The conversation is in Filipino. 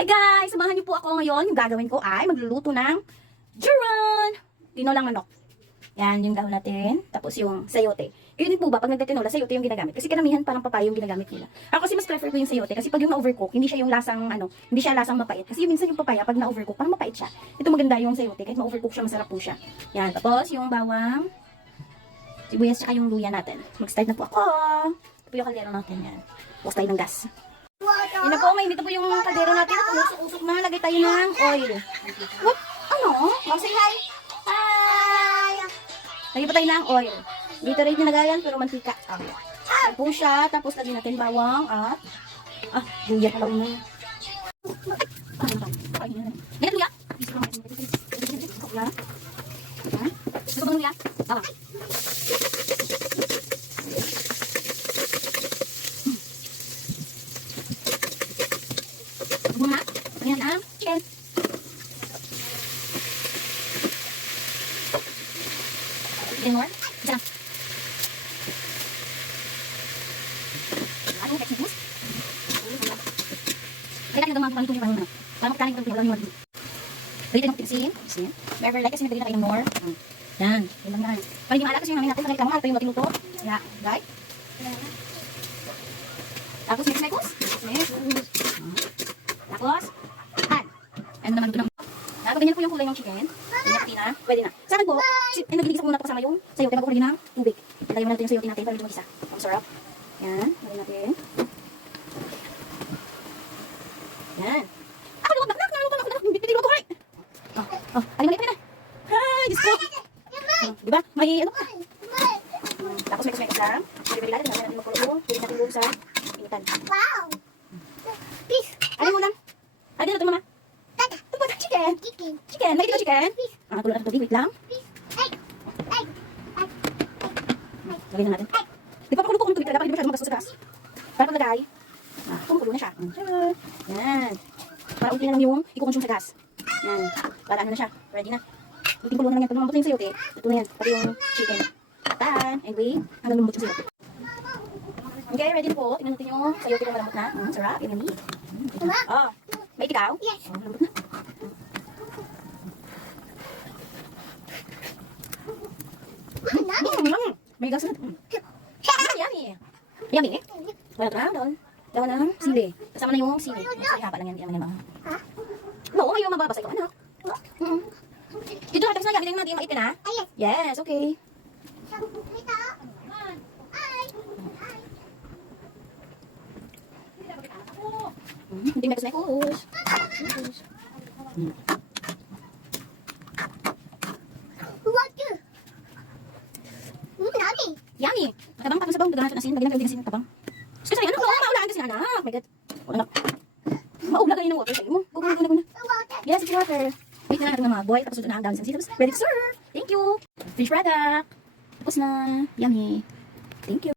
Hi guys! Samahan niyo po ako ngayon. Yung gagawin ko ay magluluto ng Duran! Tinolang manok. Yan, yung gawin natin. Tapos yung sayote. Yun po ba, pag nagtitinola, sayote yung ginagamit. Kasi karamihan parang papaya yung ginagamit nila. Ako kasi mas prefer ko yung sayote. Kasi pag yung na-overcook, hindi siya yung lasang, hindi siya lasang mapait. Kasi yung minsan yung papaya, pag na-overcook, parang mapait siya. Ito maganda yung sayote. Kahit ma-overcook siya, masarap po siya. Yan, tapos yung bawang, sibuyas, tsaka yung luya natin. Mag-start na po ako. Ito po yung kaldero natin. Yan. Bukas tayo ng gas. Yun na po, mainit na po yung kaldero natin. At usok-usok na, lagay tayo ng oil. What? Ano? Say hi! Hi! Lagay pa tayo ng oil. Dito rin nilagayan, pero mantika. Yan po siya, tapos lagyan natin bawang at luya pa lang na. Ganyan luya? Luya? Gusto bang luya? Bawang. Bunga. Ayan ang chicken. Chicken more. Isa lang. Ano yung vegetables? Kaya natin mga pangitong yung parang parang magkaling ito yung walang Ready ng tipsin. Never like kasi nagdali na tayo ng more. Yan. Yan lang yan. Paling yung ala kasi yung namin natin. Pakita mo, ito yung matiluto. Yeah. Right? Tapos mekos. Tapos, ano naman ito ng ganyan po yung kulay ng chicken. Ganyan na. Pwede na. Sa akin po, nagliligis ko muna ito kasama yung sayote bago ko lagyan ng tubig. Ilagay mo natin yung sayote natin para medyo mag-isa. Ang sarap. Yan. Lagyan natin. Yan. Ako naman, naknak. Bitbit ko, hay. Alimalik na. Hay, Diyos ko. Diba? May ano pa. Tapos mekos lang. Pwede natin natin magkulo. Pwede natin buong sa initan. Wow! Please. Ano mo lang? Ano dito mama? Chicken. Chicken. May dito chicken. Tulad ng tubig. Wait lang. Lagyan na natin. Di pa pakulo po kung tubig talaga. Pag di masyadong magastos sa gas. Para paglagay. Kumukulo na siya. Yan. Para unti na lang yung i-consume sa gas. Yan. Para ano na siya. Ready na. Buting kulo na lang yan. Pag lumambot na yung sayote, ito na yan. Pati yung chicken. Tan. And wait. Hanggang lumambot yung sayote. Okay, ready na po. Tingnan natin yung sayote na malambot na. Sarap. Yan yung may ikaw? Yes. Malambot na. May gas na. Yummy. Yummy eh. Wala ka doon. Dawa ng sili. Kasama na yung sili. Ay, haba lang yan. Hindi naman yan. No, ayaw mababasa ito, anak. Dito na, tapos na gamit natin yung maitin, ha? Yes, okay. Hindi mekos-mekos. Yummy. Matabang tapos sabaw. Lagyan natin asin. Lagyan natin asin ng tabang. Kasi anak, maulaan kasi anak. My God. O anak. Maula ganyan ng water sa'yo mo. Go. Yes, it's water. Wait na natin na mag-boil. Tapos doon na ang dami sa tapos ready to serve. Thank you. Fish product. Tapos na. Yummy. Thank you.